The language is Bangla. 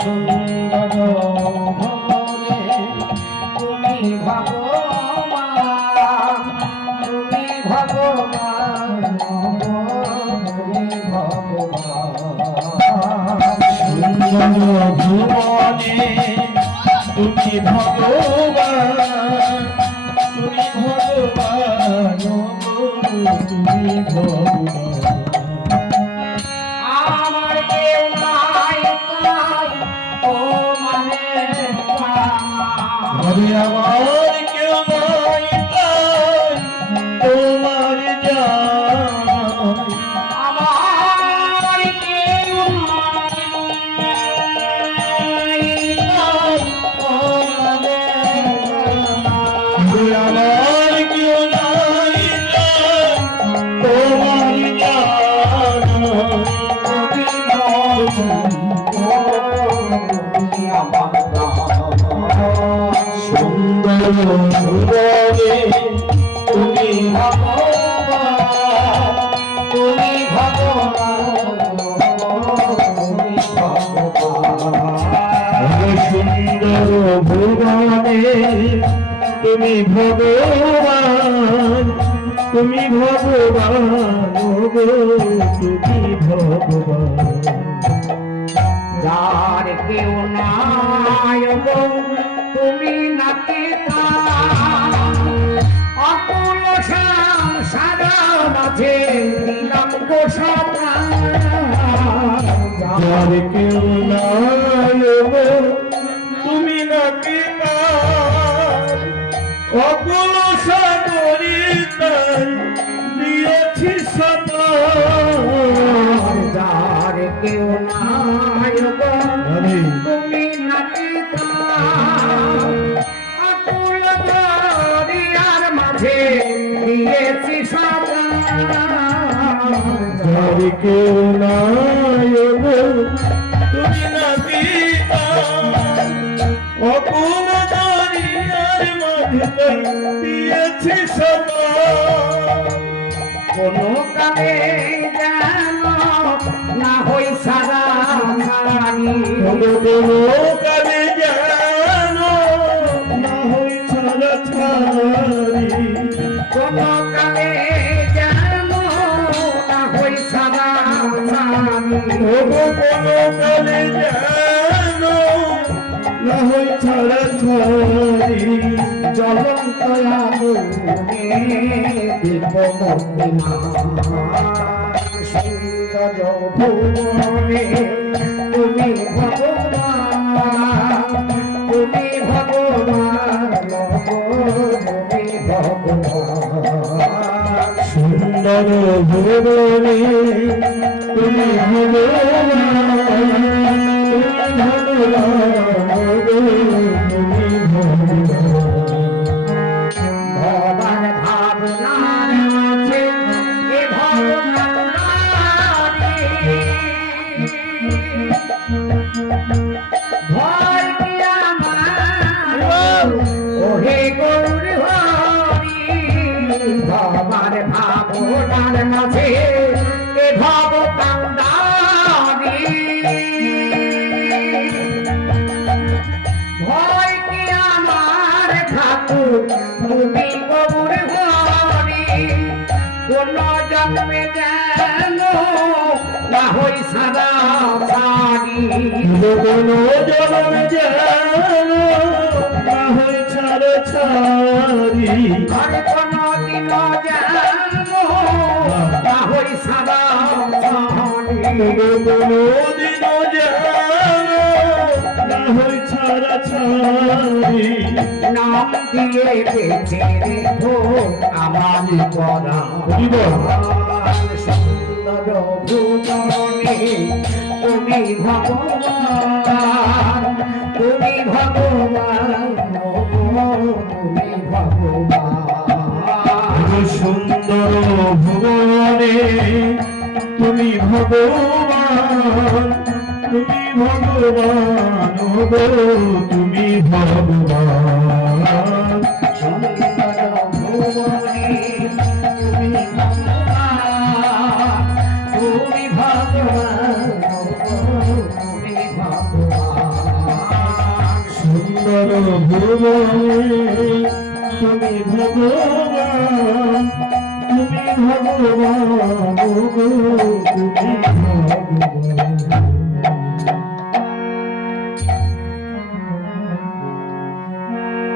সুন্দর ভবনে তুমি ভগবান, তুমি ভগবান, তুমি ভগবান। সুন্দর ভুবনে তুমি ভগবান, তুমি ভগবান, তুমি ভগবান। আমার কেউ নাই তাই ও মানে আমার কেউ নাই তাই তোমার জান, আমার কেউ নাই তাই ও মানে আমার কেউ নাই তাই তোমার জান। সুন্দর ভুবনে তুমি ভগবান, তুমি ভগবান, তুমি ভগবান। সুন্দর ভুবনে তুমি ভগবান, তুমি ভগবান, তুমি ভগবান। যার কেউ নাই গো তুমি নাকি অকুল সংসার মাঝে দিলাম গো যার কেউ নাই গো তুমি নাকি তার, অকুল সাগরী তাই দিয়েছি সদা। যার কেউ নাই গো তুমি নাকি অকুল দরিয়ার মাঝে দিয়েছি সদা। যার কেউ নাই গো তুমি নাকি তার, অকুল দরিয়ার মাঝে তাই দিয়েছি সদা। কোনো কালে যেন না হই সারা সারি, কোনো কাজে যেন না হই ছাড়া ছাড়ি, কোনো কালে যেন না হই সারা সারি। কোনো কালে যেন না হই ছাড়া ছাড়ি। জ্বলন্ত আগুনে সুন্দর ভুবনে তুমি ভগবান, তুমি ভগবান, তুমি ভগবান। সুন্দর ভুবনে তুমি ভগবান, তুমি ভগবান, তুমি ভগবান। ভবার ভাবনার মাঝে এ ভবনারে ভয় কি আমার ওহে গৌর হরি। ভবার ভাবনার মাঝে এ ভব কান্দারি ভয় কি আমার ঠাকুর তুমি গৌর হরি। কোন জন্মে যেন না হই সাদা সারি, কোনো জন্ম যেন না হই ছাড়া ছাড়ি, আর কোন দিন যেন না হই সাদা সারি। কোনো দিন যেন না হই ছাড়া ছাড়ি। নাম দিয়ে বেঁচে রেখো আমার করা সুন্দর ভুবনে তুমি ভগবান, তুমি ভগবান, তুমি ভগবান। সুন্দর ভুবনে তুমি ভগবান, তুমি ভগবান, তুমি ভগবান। সুন্দর ভুবনে তুমি ভগবান, তুমি ভগবান, তুমি ভগবান। সুন্দর ভুবনে তুমি ভগবান, তুমি ভগবান, গো তুমি